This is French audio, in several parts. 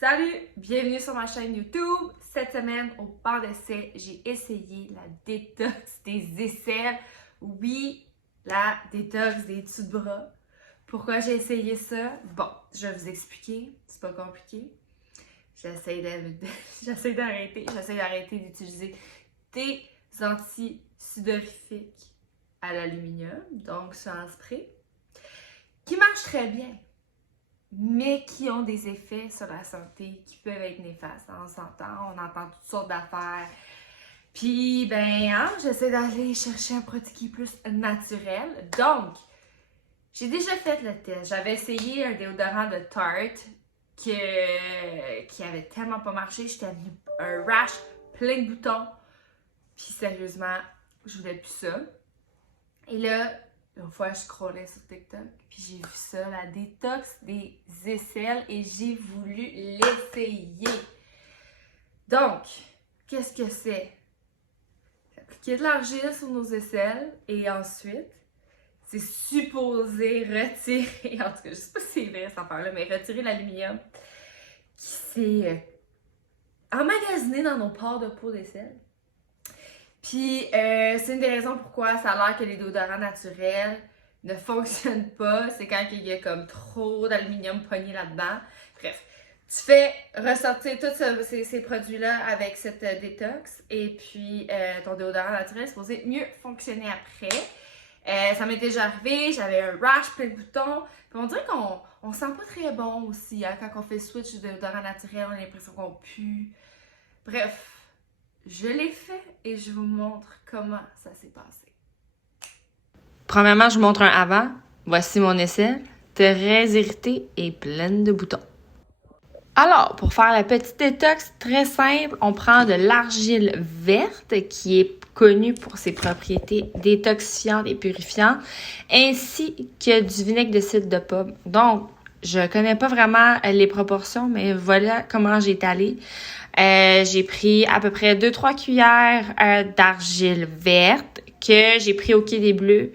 Salut! Bienvenue sur ma chaîne YouTube. Cette semaine, au bar d'essai, j'ai essayé la détox des aisselles. Oui, la détox des dessous de bras. Pourquoi j'ai essayé ça? Bon, je vais vous expliquer. C'est pas compliqué. J'essaie d'arrêter d'utiliser des anti-sudorifiques à l'aluminium, donc c'est un spray, qui marche très bien, mais qui ont des effets sur la santé qui peuvent être néfastes. On entend toutes sortes d'affaires. Puis, j'essaie d'aller chercher un produit qui est plus naturel. Donc, j'ai déjà fait le test. J'avais essayé un déodorant de Tarte qui avait tellement pas marché. J'étais venue un rash plein de boutons. Puis sérieusement, je voulais plus ça. Et là, une fois, je scrollais sur TikTok, puis j'ai vu ça, la détox des aisselles, et j'ai voulu l'essayer. Donc, qu'est-ce que c'est? Appliquer de l'argile sur nos aisselles, et ensuite, c'est supposé retirer, en tout cas, je sais pas si c'est vrai cette affaire-là, mais retirer l'aluminium qui s'est emmagasiné dans nos pores de peau d'aisselle. Puis, c'est une des raisons pourquoi ça a l'air que les déodorants naturels ne fonctionnent pas. C'est quand il y a comme trop d'aluminium pogné là-dedans. Bref, tu fais ressortir tous ces produits-là avec cette détox. Et puis, ton déodorant naturel est supposé mieux fonctionner après. Ça m'est déjà arrivé, j'avais un rash, plein de boutons. Puis on dirait qu'on sent pas très bon aussi. Hein? Quand on fait switch de déodorant naturel, on a l'impression qu'on pue. Bref. Je l'ai fait et je vous montre comment ça s'est passé. Premièrement, je vous montre un avant. Voici mon aisselle, très irritée et pleine de boutons. Alors, pour faire la petite détox très simple, on prend de l'argile verte qui est connue pour ses propriétés détoxifiantes et purifiantes, ainsi que du vinaigre de cidre de pomme. Donc, je connais pas vraiment les proportions, mais voilà comment j'ai étalé. J'ai pris à peu près 2-3 cuillères d'argile verte que j'ai pris au Quai des Bleus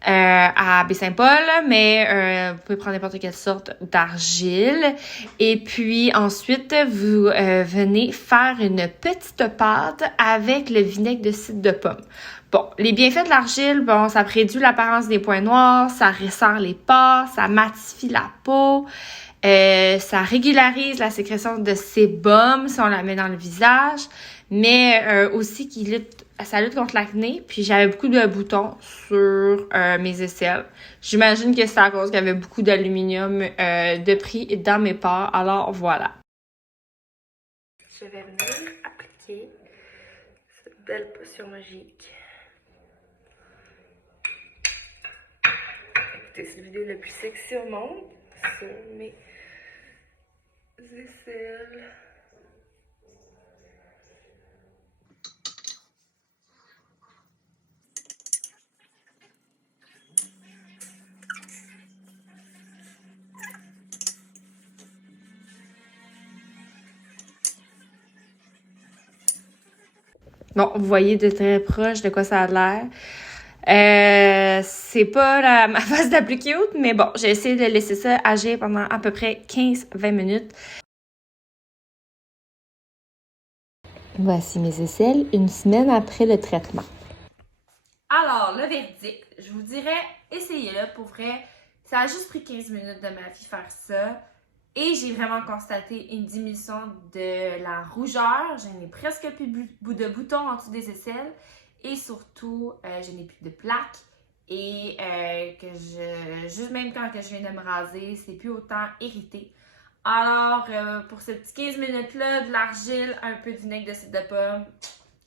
à Baie-Saint-Paul, mais vous pouvez prendre n'importe quelle sorte d'argile. Et puis ensuite, vous venez faire une petite pâte avec le vinaigre de cidre de pomme. Bon, les bienfaits de l'argile, bon, ça réduit l'apparence des points noirs, ça resserre les pores, ça matifie la peau. Ça régularise la sécrétion de sébum si on la met dans le visage, mais aussi ça lutte contre l'acné. Puis j'avais beaucoup de boutons sur mes aisselles. J'imagine que c'est à cause qu'il y avait beaucoup d'aluminium de prix dans mes pores. Alors voilà. Je vais venir appliquer cette belle potion magique. Écoutez, c'est la vidéo la plus sexy au monde sur mes aisselles. Bon, vous voyez de très proche de quoi ça a l'air. C'est pas ma phase la plus cute, mais bon, j'ai essayé de laisser ça agir pendant à peu près 15-20 minutes. Voici mes aisselles une semaine après le traitement. Alors, le verdict, je vous dirais, essayez-le pour vrai. Ça a juste pris 15 minutes de ma vie faire ça. Et j'ai vraiment constaté une diminution de la rougeur. Je n'ai presque plus de boutons en dessous des aisselles. Et surtout, je n'ai plus de plaques. Et juste même quand je viens de me raser, c'est plus autant irrité. Alors, pour ces petits 15 minutes-là, de l'argile, un peu de vinaigre de cidre de pomme,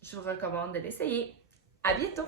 je vous recommande de l'essayer. À bientôt!